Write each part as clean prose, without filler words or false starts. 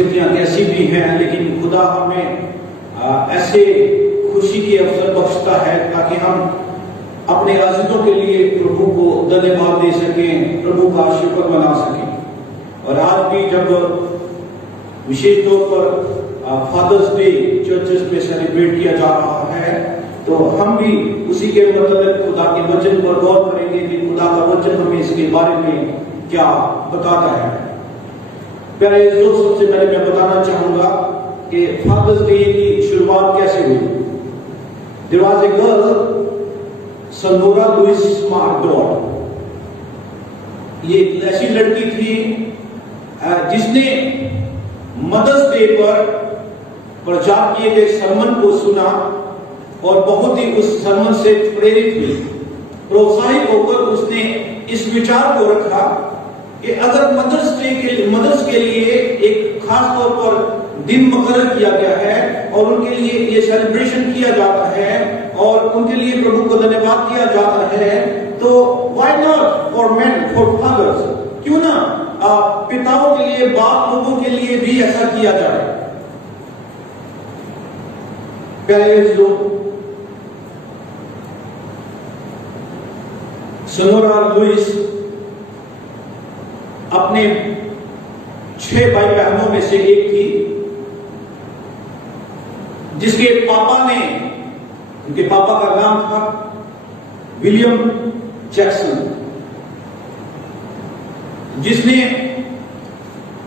परिस्थितियां कैसी भी हैं, लेकिन खुदा हमें ऐसे खुशी के अवसर बख्शता है ताकि हम अपने अजीजों के लिए प्रभु को धन्यवाद दे सकें, प्रभु का शुक्र मना सकें। और आज भी जब विशेष तौर पर फादर्स डे चर्चेस में सेलिब्रेट किया जा रहा है, तो हम भी उसी के मतलब खुदा के वचन पर गौर करेंगे कि खुदा का वचन हमें इसके बारे में क्या बताता है। प्यारे दोस्तों, सबसे पहले मैं बताना चाहूंगा कि फादर्स डे की शुरुआत कैसे हुई। There was a girl Senora Luis Marcador. ये एक ऐसी लड़की थी जिसने मदर्स डे पर प्रचार किए गए सरमन को सुना और बहुत ही उस सरमन से प्रेरित हुई। प्रोत्साहित होकर उसने इस विचार को रखा कि अगर मदर्स के लिए एक खास तौर पर दिन मुकर्रर किया गया है और उनके लिए ये सेलिब्रेशन किया जाता है और उनके लिए प्रभु को धन्यवाद किया जाता है, तो why not for men, for fathers, क्यों ना पिताओं के लिए, बाप लोगों के लिए भी ऐसा किया जाए। पहले जो सनोरा लुइस अपने 6 भाई बहनों में से एक थी, जिसके पापा ने, उनके पापा का नाम था विलियम जैक्सन, जिसने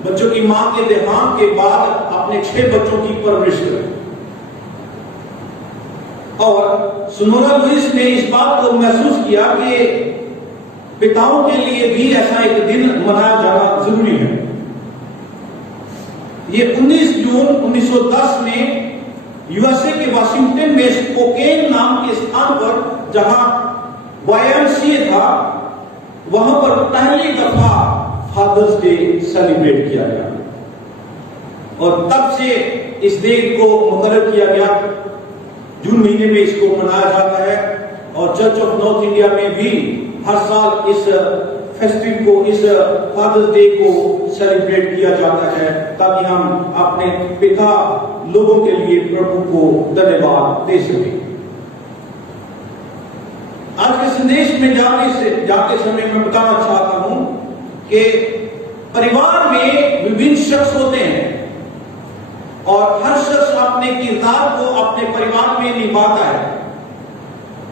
बच्चों की मां के देहांत के बाद अपने 6 बच्चों की परवरिश की। और सनोरा लुइस ने इस बात को महसूस किया कि पिताओं के लिए भी ऐसा एक दिन मनाया जाना जरूरी है। ये 19 जून 1910 में यूएसए के वाशिंगटन में स्पोकेन नाम के स्थान पर, जहां YMCA था, वहां पर पहली दफा फादर्स डे सेलिब्रेट किया गया। और तब से इस दिन को मुकर्रर किया गया। जून महीने में इसको मनाया जाता है और चर्च ऑफ नॉर्थ इंडिया में भी हर साल इस फेस्टिव को, इस फादर्स डे को सेलिब्रेट किया जाता है ताकि हम अपने पिता लोगों के लिए प्रभु को धन्यवाद दे सकें। आज के संदेश में जाते समय मैं बताना चाहता हूं कि परिवार में विभिन्न शख्स होते हैं और हर शख्स अपने किरदार को अपने परिवार में निभाता है,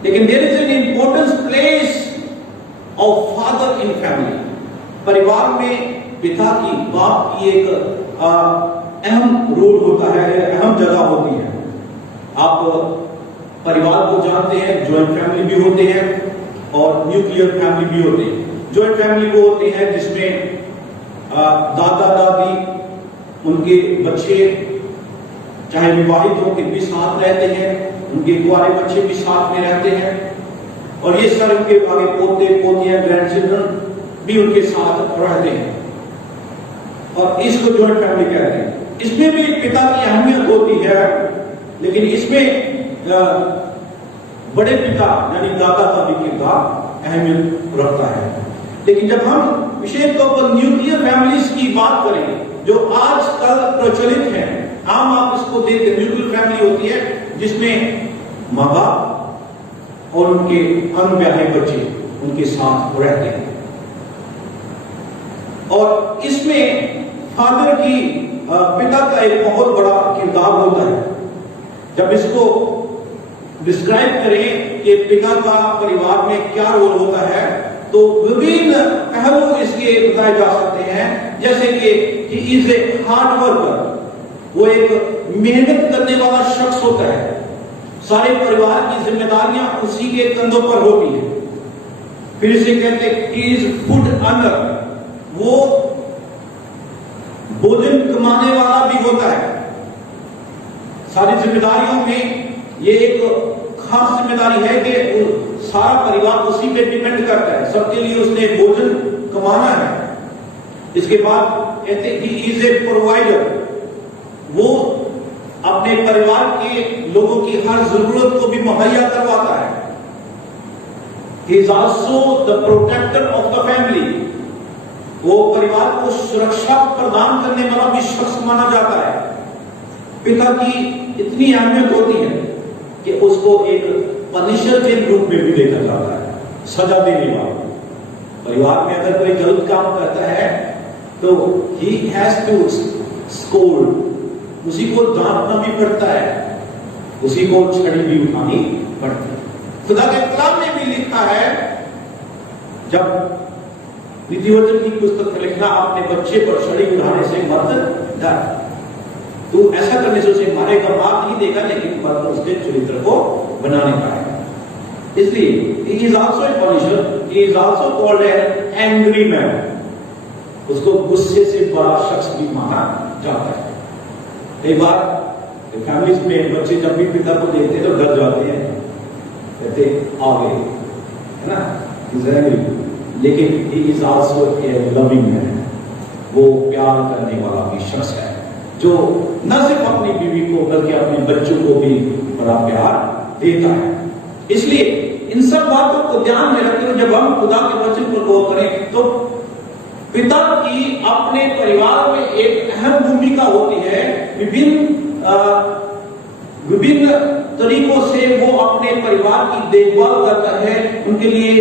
लेकिन there is an importance place of father in family. परिवार में पिता की, बाप की एक अहम रोल होता है, अहम जगह होती है। आप परिवार को जानते हैं, जॉइंट फैमिली भी होते हैं और न्यूक्लियर फैमिली भी होते हैं। जॉइंट फैमिली वो होती है जिसमें दादा दादी, उनके बच्चे चाहे विवाहित हो के भी साथ रहते हैं, उनके कुंवारे बच्चे भी साथ में रहते हैं और ये सब उनके आगे पोते पोतियां, ग्रैंडचिल्ड्रन भी उनके साथ रहते हैं और इसको जॉइंट फैमिली कहते हैं। इसमें भी पिता की अहमियत होती है, लेकिन इसमें बड़े पिता यानी दादा दादी की अहमियत रखता है। लेकिन जब हम विशेष तौर पर न्यूक्लियर फैमिलीज की बात करें जो आजकल प्रचलित है, आम आप इसको देखते, न्यूक्लियर फैमिली होती है जिसमें माँ बाप और उनके अनब्याहे बच्चे उनके साथ रहते हैं और इसमें फादर की, पिता का एक बहुत बड़ा किरदार होता है। जब इसको डिस्क्राइब करें कि पिता का परिवार में क्या रोल होता है, तो विभिन्न पहलू इसके बताए जा सकते हैं, जैसे कि he is a hard worker, वो एक मेहनत करने वाला शख्स होता है। सारे परिवार की जिम्मेदारियां उसी के कंधों पर होती है। फिर इसे कहते हैं ही इज फूड अर्नर, वो भोजन कमाने वाला भी होता है। सारी जिम्मेदारियों में ये एक खास जिम्मेदारी है कि सारा परिवार उसी पे डिपेंड करता है, सबके लिए उसने भोजन कमाना है। इसके बाद कहते हैं ही इज ए प्रोवाइडर, वो अपने परिवार के लोगों की हर जरूरत को भी मुहैया करवाता है। He is also the protector of the family, वो परिवार को सुरक्षा प्रदान करने वाला भी शख्स माना जाता है। पिता की इतनी अहमियत होती है कि उसको एक पनिशर के रूप में भी देखा जाता है, सजा देने वाला। परिवार में अगर कोई गलत काम करता है तो ही हैज टू स्कोल्ड, उसी को डांटना भी पड़ता है, उसी को छड़ी भी उठानी पड़ती है। खुदा के कलाम ने भी लिखा है, जब नीतिवचन की पुस्तक में लिखा, अपने बच्चे पर छड़ी उठाने से मत डर, तू ऐसा करने से उसे मारेगा, मार नहीं देगा, लेकिन मत उसके चरित्र को बनाने का है। इसलिए he is also a punisher, he is also called an angry man, उसको गुस्से से बड़ा शख्स भी माना जाता है। एक बार फैमिलीज में बच्चे जब भी पिता को देखते हैं तो डर जाते हैं, कहते आ गए, है ना, इज़राइली। लेकिन he is also a loving man, वो प्यार करने वाला भी शख्स है, जो न सिर्फ अपनी बीवी को बल्कि अपने बच्चों को भी बड़ा प्यार देता है। इसलिए इन सब बातों को ध्यान में रखते हुए जब हम खुदा के वचन पर गौर करें तो पिता की अपने परिवार में एक अहम भूमिका होती है। विभिन्न तरीकों से वो अपने परिवार की देखभाल करता है, उनके लिए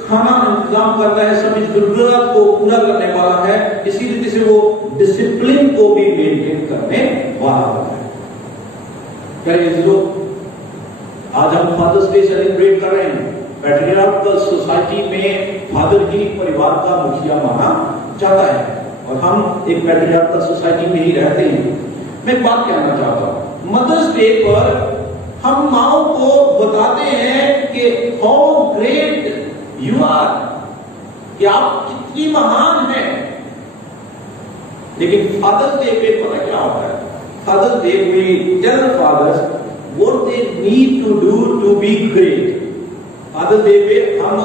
खाना इंतजाम करता है, सभी जरूरत को पूरा करने वाला है। इसी रीति से वो डिसिप्लिन को भी मेंटेन करने वाला होता है। आज हम फादर्स डे सेलिब्रेट कर रहे हैं। पैट्रियार्कल सोसाइटी में फादर ही परिवार का मुखिया माना जाता है और हम एक पैट्रियार्कल सोसाइटी में ही रहते हैं। मैं एक बात कहना चाहता हूं, मदर्स डे पर हम माओ को बताते हैं कि हाउ ग्रेट यू आर, कि आप कितनी महान हैं। लेकिन फादर्स डे पे पता क्या होता है? Fathers day we tell fathers what they need to do to be great। Fathers day पे हम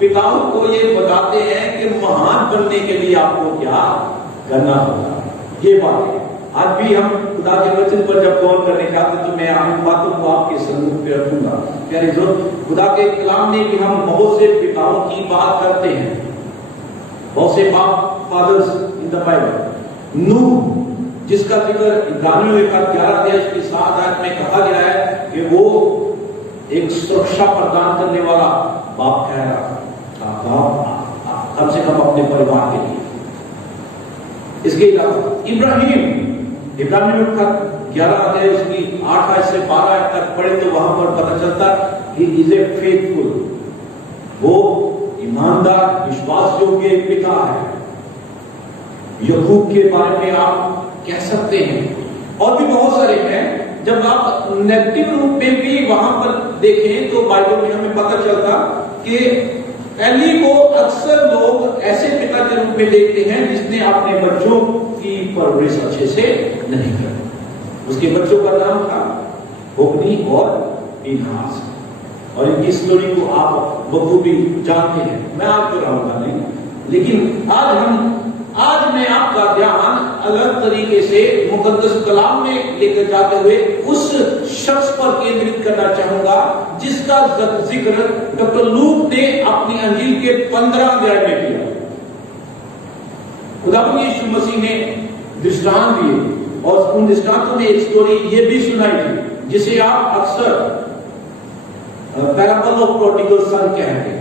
पिताओं को ये बताते हैं कि महान बनने के लिए आपको क्या करना होगा। ये बात है। आज भी हम खुदा के वचन पर जब गौर करने जाते तो मैं इन बातों को आपके सम्मुख पे रखूंगा। प्यारे दोस्त, खुदा के कलाम में भी हम बहुत से पिताओं की बात करते हैं, बहुत से बाप फादर्स इन द बाइबल। नूह, जिसका जिक्र इब्रानियों का 11 की 7 आयत में कहा गया है कि वो एक सुरक्षा प्रदान करने वाला बाप ठहरा, कम से कम अपने परिवार के लिए। इसके अलावा इब्रानियों का 11 अध्याय उसकी 8 आयत से 12 आयत तक पढ़े तो वहां पर पता चलता ही इज ए फेथफुल, वो ईमानदार विश्वास योग्य एक पिता है। यकूब के बारे में आप कह सकते हैं, और भी बहुत सारे हैं। जब आप नेगेटिव रूप में भी वहां पर देखें तो बाइबल में हमें पता चलता कि एली को अक्सर लोग ऐसे पिता के रूप में देखते हैं जिसने अपने बच्चों की परवरिश अच्छे से नहीं की। उसके बच्चों का नाम था होप्नी और पीनहास, और इनकी स्टोरी को आप बखूबी जानते हैं, मैं आपको दोहराऊंगा नहीं। लेकिन आज मैं आपका ध्यान अलग तरीके से मुकद्दस कलाम में लेकर जाते हुए उस शख्स पर केंद्रित करना चाहूंगा जिसका जिक्र डॉक्टर लूक ने अपनी अंजील के 15 अध्याय में किया। खुदावंद यीशु मसीह ने दृष्टांत दिए और उन दृष्टांतों में एक स्टोरी ये भी सुनाई थी जिसे आप अक्सर पैराबल ऑफ प्रोडिगल सन कहते हैं,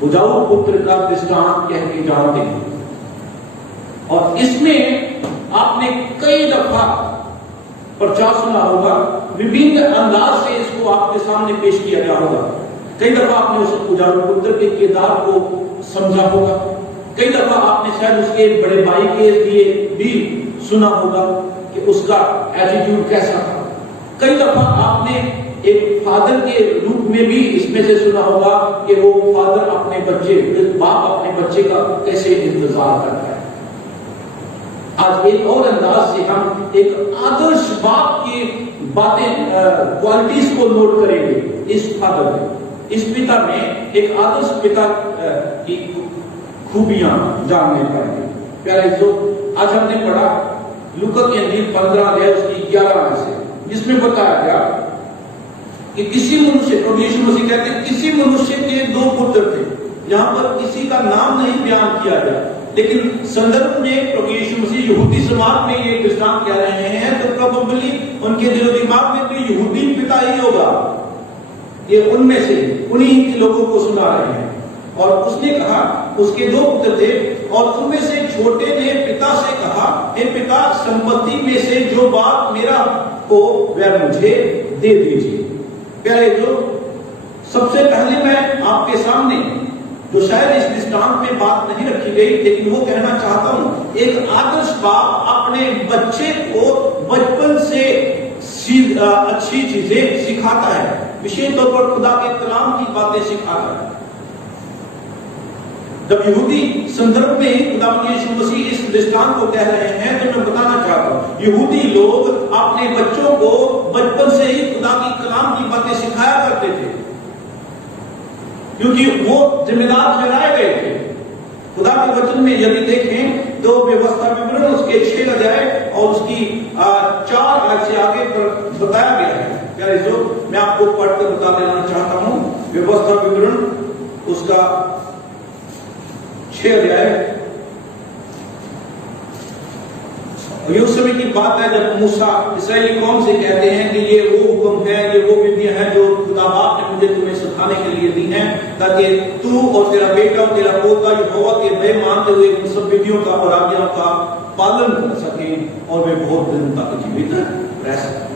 बुझाऊ पुत्र का दृष्टांत कह के जानते हैं। और इसमें आपने कई दफा प्रचार सुना होगा, विभिन्न अंदाज से इसको आपके सामने पेश किया गया होगा। कई दफा आपने उस बुझाऊ पुत्र के किरदार को समझा होगा, कई दफा आपने शायद उसके बड़े भाई के लिए भी सुना होगा कि उसका एटीट्यूड कैसा था। कई दफा आपने एक फादर के रूप में भी इसमें से सुना होगा कि वो फादर अपने बच्चे, बाप अपने बच्चे का कैसे इंतजार करता है। आज एक और अंदाज से हम एक आदर्श बाप की बातें, क्वालिटीज को नोट करेंगे। इस फादर में, इस पिता में एक आदर्श पिता की खूबियां जानने पाएंगे। प्यारे दोस्तों, आज हमने पढ़ा लूका की अंजील 15 अध्याय उसकी 11 से, जिसमें बताया गया कि किसी मनुष्य, प्रभु यीशु मसीह कहते हैं किसी मनुष्य के 2 पुत्र थे, यहाँ पर किसी का नाम नहीं बयान किया गया, लेकिन संदर्भ में प्रभु यीशु मसीह यहूदी समाज में ये दृष्टांत कह रहे हैं, तो प्रोबेबली उनके दिलो दिमाग में भी यहूदी पिता ही होगा, ये उनमें से उन्हीं के लोगों को सुना रहे हैं। और उसने कहा, उसके दो पुत्र थे और उनमें से छोटे ने पिता से कहा, हे पिता, संपत्ति में से जो बात मेरा हो वह मुझे दे दीजिए। प्यारे जो सबसे पहले मैं आपके सामने, जो शायद इस दृष्टांत में बात नहीं रखी गई, लेकिन वो कहना चाहता हूं, एक आदर्श बाप अपने बच्चे को बचपन से अच्छी चीजें सिखाता है, विशेष तौर पर खुदा के कलाम की बातें सिखाता है। जब यहूदी संदर्भ में खुदा यीशु मसीह इस दृष्टांत को कह रहे हैं, तो मैं बताना चाहता हूं, यहूदी लोग अपने बच्चों को बचपन से ही खुदा की कलाम की बातें सिखाया करते थे, क्योंकि वो जिम्मेदार ठहराए गए थे। खुदा के वचन में यदि देखें तो व्यवस्था विवरण उसके 6 अध्याय और उसकी 4 आयत से आगे पर बताया गया है। प्यारे जो मैं आपको पढ़कर बता देना चाहता हूं, व्यवस्था विवरण उसका 6 अध्याय। ये उस समय की बात है जब मूसा इस्राएली कौम से कहते हैं कि ये वो हुक्म है, ये वो विधियां हैं जो खुदा बाप ने मुझे तुम्हें सिखाने के लिए दी हैं, ताकि तू और तेरा बेटा और तेरा पोता यहोवा के भय मानते हुए उन सब विधियों का और आज्ञाओं का पालन कर सकें और वे बहुत दिन तक जीवित रह सकें।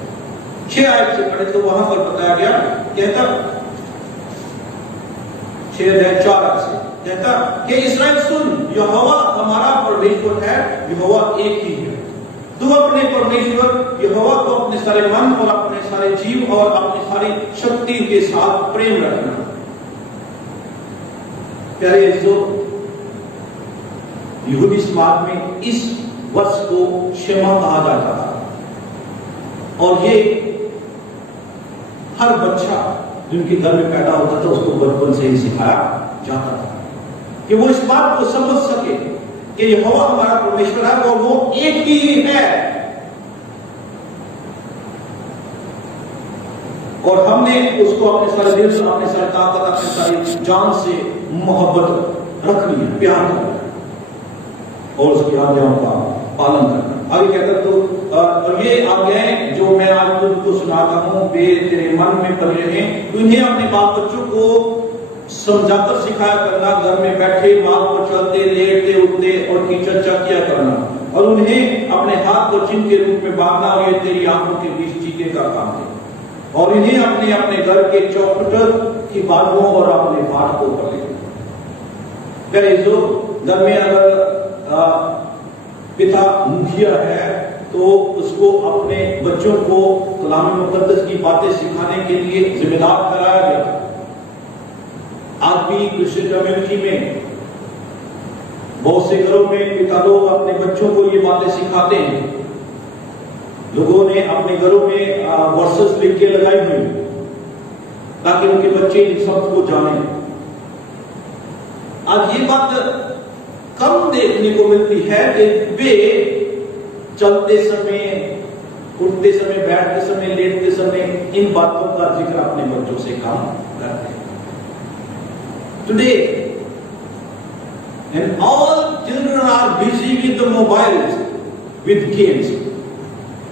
6 आयत से पढ़े तो वहां पर बताया गया, कहता 6 अध्याय 4 आयत से कहता कि इस्राएल सुन, यहोवा हमारा परमेश्वर है, यहोवा एक ही है। तू अपने परमेश्वर यहोवा को अपने सारे मन और अपने सारे जीव और अपनी सारी शक्ति के साथ प्रेम रखना। प्यारे जो यहूदी समाज में इस वर्ष को शेमा कहा जाता था, और ये हर बच्चा जिनके घर में पैदा होता था उसको बचपन से ही सिखाया जाता था कि वो इस बात को समझ सके कि यहोवा हमारा परमेश्वर है और वो एक ही है, और हमने उसको अपने सारे दिल से, अपने सारी ताकत, अपने सारी जान से मोहब्बत रखनी है, प्यार करना है और उसकी आज्ञाओं का पालन करना। आगे कहकर तो और ये आज्ञाएं जो मैं आज तुमको सुनाता हूं वे तेरे मन में पली रहें, इन्हें अपने बाल बच्चों को समझाकर सिखाया करना, घर में बैठे मार्ग पर चलते, लेटते, उठते और की चर्चा किया करना, और उन्हें अपने हाथ को चिन्ह के रूप में बांधना, और ये तेरी आंखों के बीच टीके का काम है, और इन्हें अपने अपने घर के चौखट की बातों और अपने फाटकों पर लिखना। जो घर में अगर पिता मुखिया है तो उसको अपने बच्चों को कलाम मुकद्दस की बातें सिखाने के लिए जिम्मेदार ठहराया गया। आज भी क्रिश्चियन कम्युनिटी में बहुत से घरों में पिता लोग अपने बच्चों को ये बातें सिखाते हैं। लोगों ने अपने घरों में वर्सेस लिख के लगाई हुई ताकि उनके बच्चे इन शब्द को जाने। आज ये बात कम देखने को मिलती है कि वे चलते समय, उठते समय, बैठते समय, लेटते समय इन बातों का जिक्र अपने बच्चों से कम करते हैं। Today, and all children are busy with the mobiles, with games.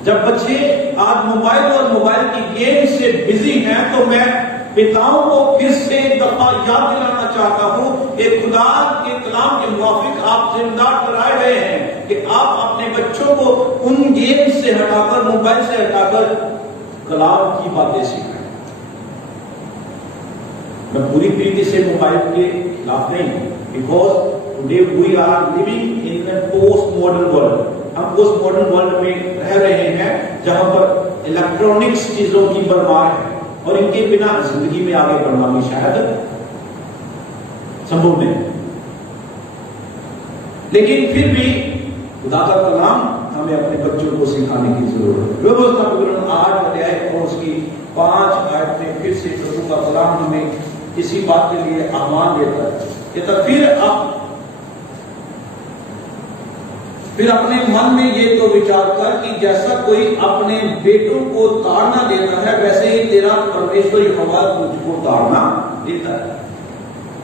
जब बच्चे आज मोबाइल और मोबाइल की गेम से बिजी हैं, तो मैं पिताओं को फिर से एक दफा याद दिलाना चाहता हूं कि खुदा के कलाम के मुताबिक आप जिम्मेदार ठहराए गए हैं कि आप अपने बच्चों को उन गेम से हटाकर, मोबाइल से हटाकर कलाम की बातें सिखाएं। मैं पूरी तरीके से मोबाइल के खिलाफ नहीं, because today we are living in a post modern world. हम पोस्ट मॉडर्न वर्ल्ड में रह रहे हैं जहां पर इलेक्ट्रॉनिक्स चीजों की भरमार है, और इनके बिना जिंदगी में आगे बढ़ना भी शायद संभव नहीं। लेकिन फिर भी खुदा का कलाम हमें अपने बच्चों को सिखाने की जरूरत है। व्यवस्था विवरण 8 अध्याय और उसकी 5 आयत में फिर से प्रभु का कलाम हमें इसी बात के लिए आह्वान देता है कि तब फिर अपने मन में ये तो विचार कर कि जैसा कोई अपने बेटों को ताड़ना देता है, वैसे ही तेरा परमेश्वर यहोवा तुझको ताड़ना देता है।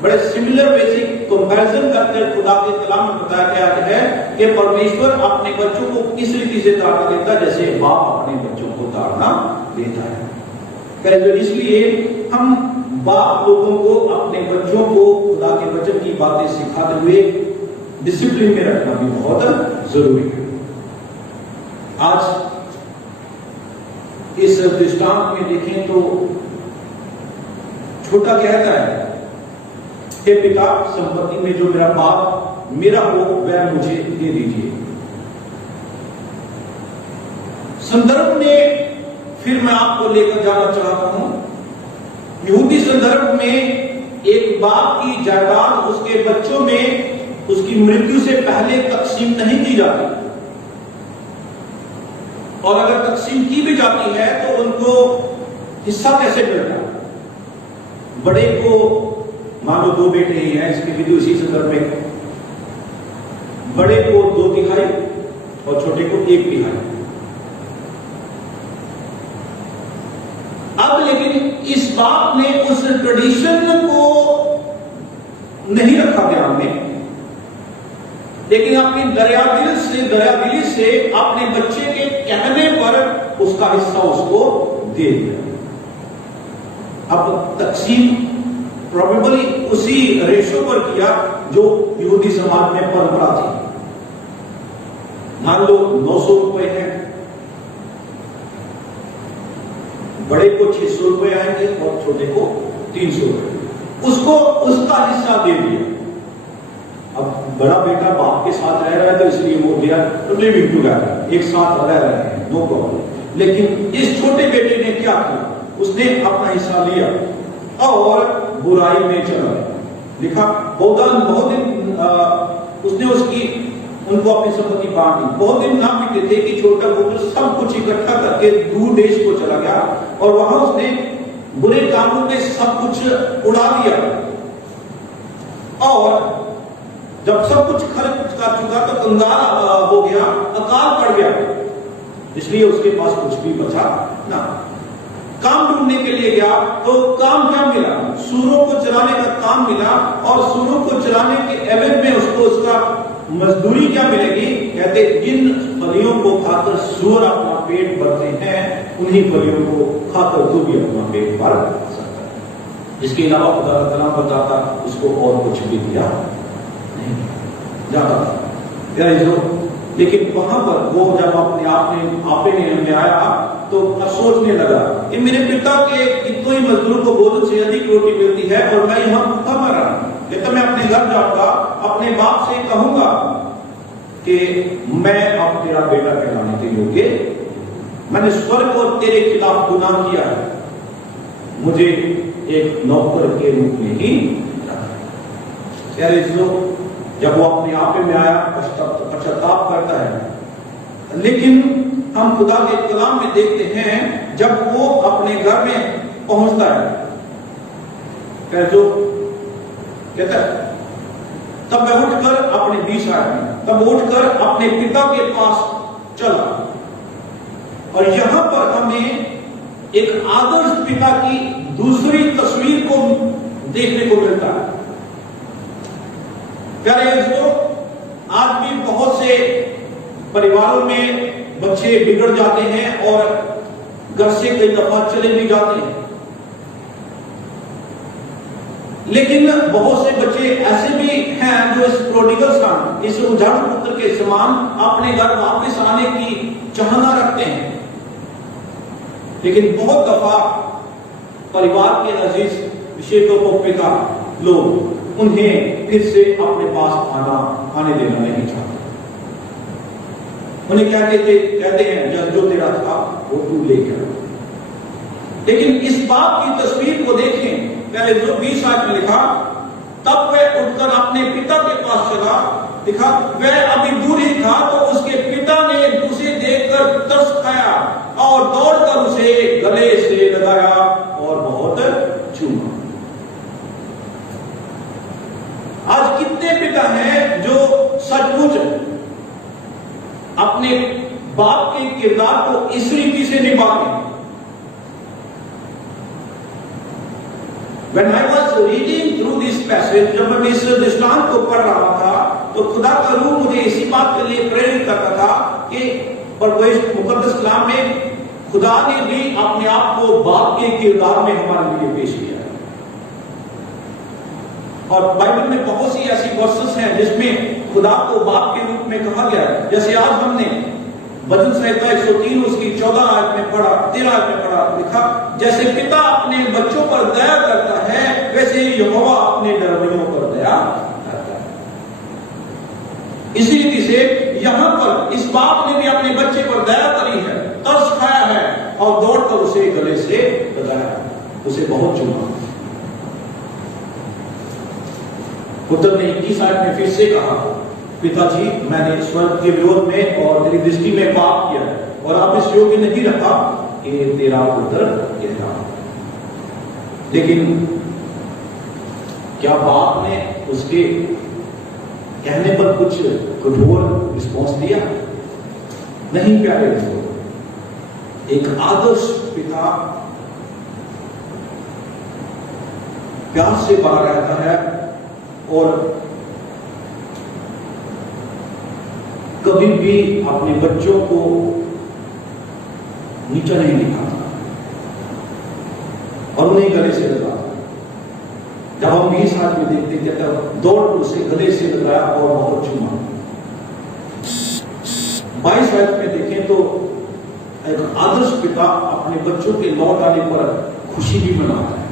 बड़े सिमिलर बेसिक कंपैरिजन करते हैं। खुदा के कलाम में बताया गया है कि परमेश्वर अपने बच्चों को किस रीति से ताड़ना देता है, जैसे बाप अपने बच्चों को ताड़ना देता है। तो इसलिए हम बाप लोगों को अपने बच्चों को खुदा के वचन की बातें सिखाते हुए डिसिप्लिन में रखना भी बहुत जरूरी है। आज इस दृष्टांत में देखें तो छोटा कहता है, हे पिता, संपत्ति में जो मेरा बाप मेरा हो वह मुझे दे दीजिए। संदर्भ में फिर मैं आपको लेकर जाना चाहता हूं। यहूदी संदर्भ में एक बाप की जायदाद उसके बच्चों में उसकी मृत्यु से पहले तकसीम नहीं की जाती, और अगर तकसीम की भी जाती है तो उनको हिस्सा कैसे मिलता? बड़े को मान लो 2 बेटे ही हैं, इसकी विधि उसी संदर्भ में, बड़े को 2/3 और छोटे को 1/3। अब लेकिन इस बात ने उस ट्रेडिशन को नहीं रखा ध्यान में, लेकिन अपनी दरियादिली से अपने बच्चे के कहने पर उसका हिस्सा उसको दे दिया। अब तकसीम प्रोबेबली उसी रेशो पर किया जो यहूदी समाज में परंपरा थी। मान लो 900 रुपए हैं, बड़े को 600 रुपए आएंगे और छोटे को 300 रुपए, उसको उसका हिस्सा दे दिया। अब बड़ा बेटा बाप के साथ रह रहा है तो इसलिए वो दिया, तो लिविंग टुगेदर, एक साथ रह रहे हैं, नो प्रॉब्लम। लेकिन इस छोटे बेटे ने क्या किया? उसने अपना हिस्सा लिया और बुराई में चला गया। लिखा बहुत दिन उसने उनको अपनी संपत्ति बांट दी। बहुत दिन ना बीते थे कि छोटा पुत्र सब कुछ इकट्ठा करके दूर देश को चला गया और वहां उसने बुरे कामों में सब कुछ उड़ा दिया, और जब सब कुछ खर्च कर चुका तो कंगाल हो गया, अकाल पड़ गया, इसलिए उसके पास कुछ भी बचा ना। काम ढूंढने के लिए गया तो काम क्या मिला? सूरों को चलाने का काम मिला, और सूरों को चलाने के एवज में उसको उसका मजदूरी क्या मिलेगी? कहते जिन फलियों को खाकर सूअर अपना पेट भरते हैं, उन्हीं फलियों को खाकर तू भी अपना पेट भर सकता है। इसके अलावा खुदा का कलाम बताता उसको और कुछ भी दिया नहीं जाता। लेकिन वहां पर वो जब अपने आपे में आया तो सोचने लगा कि मेरे पिता के कितने ही मजदूर को भोजन से अधिक रोटी मिलती है और मैं यहाँ भूखा मर रहा हूं। कहता मैं अपने घर जाऊंगा, अपने बाप से कहूंगा कि मैं अब तेरा बेटा कहलाने के योग्य, मैंने स्वर्ग और तेरे खिलाफ गुनाह किया है, मुझे एक नौकर के रूप में ही रखा। जब वो अपने आपे में आया पश्चाताप करता है, लेकिन हम खुदा के कलाम में देखते हैं जब वो अपने घर में पहुंचता है, कहता है तब मैं उठकर अपने 20 आदमी, तब उठकर अपने पिता के पास चला। और यहां पर हमें एक आदर्श पिता की दूसरी तस्वीर को देखने को मिलता है। प्यारे दोस्तों, आज भी बहुत से परिवारों में बच्चे बिगड़ जाते हैं और घर से कई दफा चले भी जाते हैं, लेकिन बहुत से बच्चे ऐसे भी हैं जो इस प्रोडिगल सन, इस उजाड़ पुत्र के समान अपने घर वापस आने की चाहना रखते हैं, लेकिन बहुत दफा परिवार के अजीज, विशेष तौर पर पिता लोग उन्हें फिर से अपने पास आने देना नहीं चाहते। उन्हें क्या कहते हैं जो तेरा था वो तू ले गया। लेकिन इस बात की तस्वीर को देखें, पहले जो 20 आयत में लिखा, तब वह उठकर अपने पिता के पास चला। लिखा वह अभी दूर ही था तो उसके पिता ने उसे देखकर तरस खाया और दौड़कर उसे गले से लगाया और बहुत चूमा। आज कितने पिता हैं जो सचमुच अपने बाप के किरदार को इस रीति से निभाते हैं? When I was reading through this passage, जब मैं इस दृष्टांत को पढ़ रहा था, तो खुदा का रूह मुझे इसी बात के लिए प्रेरित करता था कि मुकद्दस कलाम में खुदा ने भी अपने आप को बाप के किरदार में हमारे लिए पेश किया है। और बाइबल में बहुत सी ऐसी वर्सेस हैं जिसमें खुदा को बाप के रूप में कहा गया है। जैसे आज हमने भजन संहिता 103 उसकी 14 आयत में पढ़ा, 13 आयत में पढ़ा, लिखा, जैसे पिता अपने बच्चों पर दया करता है, वैसे ही यहोवा अपने डरवैयों पर दया करता है। इसी रीति से यहां पर इस बाप ने भी अपने बच्चे पर दया करी है, तरस खाया है और दौड़कर उसे गले से लगाया, उसे बहुत चुमा। पुत्र ने 21 आयत में फिर से कहा, पिताजी, मैंने स्वर्ग के विरोध में और तेरी दृष्टि में पाप किया है और अब इस योग्य नहीं रखा कि तेरा पुत्र कहता। लेकिन क्या बाप ने उसके कहने पर कुछ कठोर रिस्पॉन्स दिया? नहीं प्यारे दोस्तों, एक आदर्श पिता प्यार से भरा रहता है और कभी भी अपने बच्चों को नीचा नहीं दिखाता और उन्हें गले से लगाता। जब हम 20 आदमी देखते हैं तब दौड़ उसे गले से लगाया और बहुत चुमा। 22 आयत में देखें तो एक आदर्श पिता अपने बच्चों के लौट आने पर खुशी भी मनाता है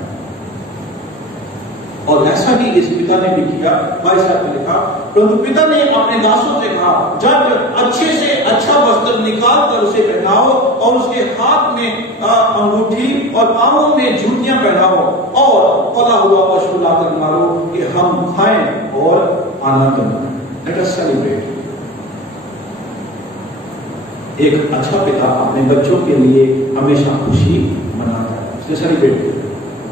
और ऐसा ही इस पिता ने भी किया। 22 आयत में लिखा, परंतु पिता ने अपने दासों से कहा, जब अच्छे से अच्छा वस्त्र निकाल कर उसे पहनाओ और उसके हाथ में अंगूठी और पांवों में जूतियां पहनाओ और पला हुआ पशु लाकर मारो कि हम खाएं और आनंद मनाएं। Let us celebrate. एक अच्छा पिता अपने बच्चों के लिए हमेशा खुशी मनाता है, उसे सेलिब्रेट,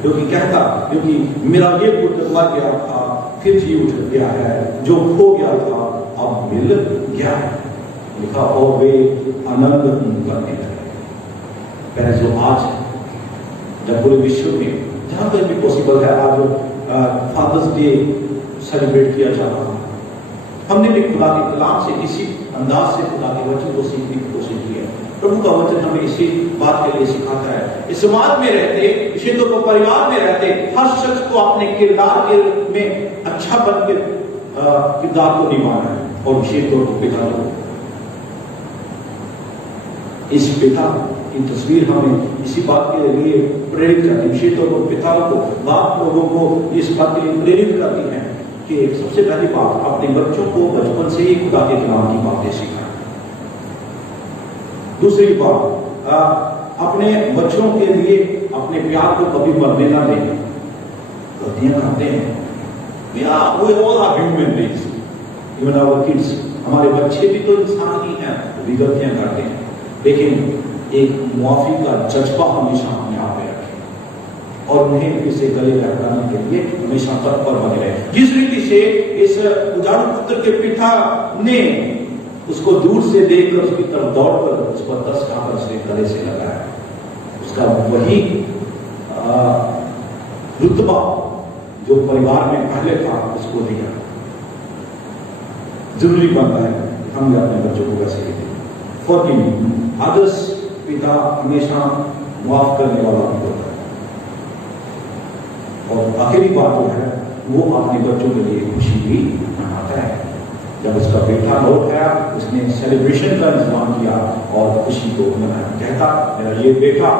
क्योंकि कहता, क्योंकि मेरा ये पुत्र मर गया था फिर जी उठ गया है, जो खो गया था अब मिल गया है। लिखा, और वे आनंद करने लगे। पहले जो आज जब पूरे विश्व में जहां पर भी पॉसिबल है आज फादर्स डे सेलिब्रेट किया जा रहा है, हमने भी खुदा के कलाम से इसी अंदाज से खुदा के वचन को सीखने की कोशिश की है। प्रभु का वचन हमें इसी बात के लिए सिखाता है। इस समाज में रहते, विशेष तौर पर परिवार में रहते, हर शख्स को अपने किरदार के में अच्छा बन के किरदार को निभाना है और विशेष तौर पर पिता को। इस पिता की तस्वीर हमें इसी बात के लिए प्रेरित करती है, विशेष तौर पर पिता को, बाप लोगों को इस बात के लिए प्रेरित करती है कि सबसे पहली बात, अपने बच्चों को बचपन से ही खुदा के कलाम की बातें सिखाएं। दूसरी बात, अपने बच्चों के लिए अपने प्यार को कभी मरने ना दें। गलतियां करते हैं, we all are human beings, even our kids, हमारे बच्चे भी तो इंसान ही हैं, वो भी गलतियां करते हैं, लेकिन एक मुआफी का जज्बा हमेशा अपने आप में रखें और उन्हें फिर से गले लगाने के लिए हमेशा तत्पर बने रहे। जिस रीति से इस उजाड़ू पुत्र के पिता ने उसको दूर से देखकर उसकी तरफ दौड़कर उस पर तरस खाकर उसके गले से लगाया, उसका वही रुतबा जो परिवार में पहले था उसको दिया। जरूरी बनता है हम अपने बच्चों को वैसे ही दें। फॉरगिव, आदर्श पिता हमेशा माफ करने वाला भी होता है। और आखिरी बात जो है वो अपने बच्चों के लिए खुशी भी मनाता है। जब उसका बेटा लौट आया, उसने सेलिब्रेशन का इंतजाम किया और खुशी को मनाया। कहता, मेरा ये बेटा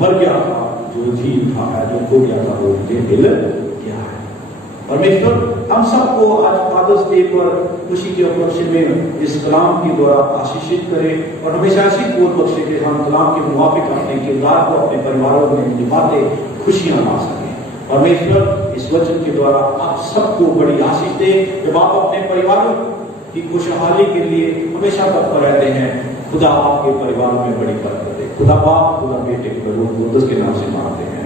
मर गया था, जो जी उठा है, जो खो गया था वो मुझे मिल गया है। परमेश्वर हम सबको आज फादर्स डे पर खुशी के उपलक्ष्य में इस कलाम के द्वारा आशीषित करे और हमेशा ऐसी बोल बख्शे कि हम कलाम के मुवाफिक अपने किरदार को अपने परिवारों में निभाते खुशियां ला सकें। परमेश्वर इस वचन के द्वारा आप सबको बड़ी आशीष दे। जब आप अपने परिवारों की खुशहाली के लिए हमेशा तत्पर रहते हैं, खुदा आपके परिवार में बड़ी बरकत दे। खुदा बाप, खुदा बेटे, खुदा रूह के नाम से मांगते हैं।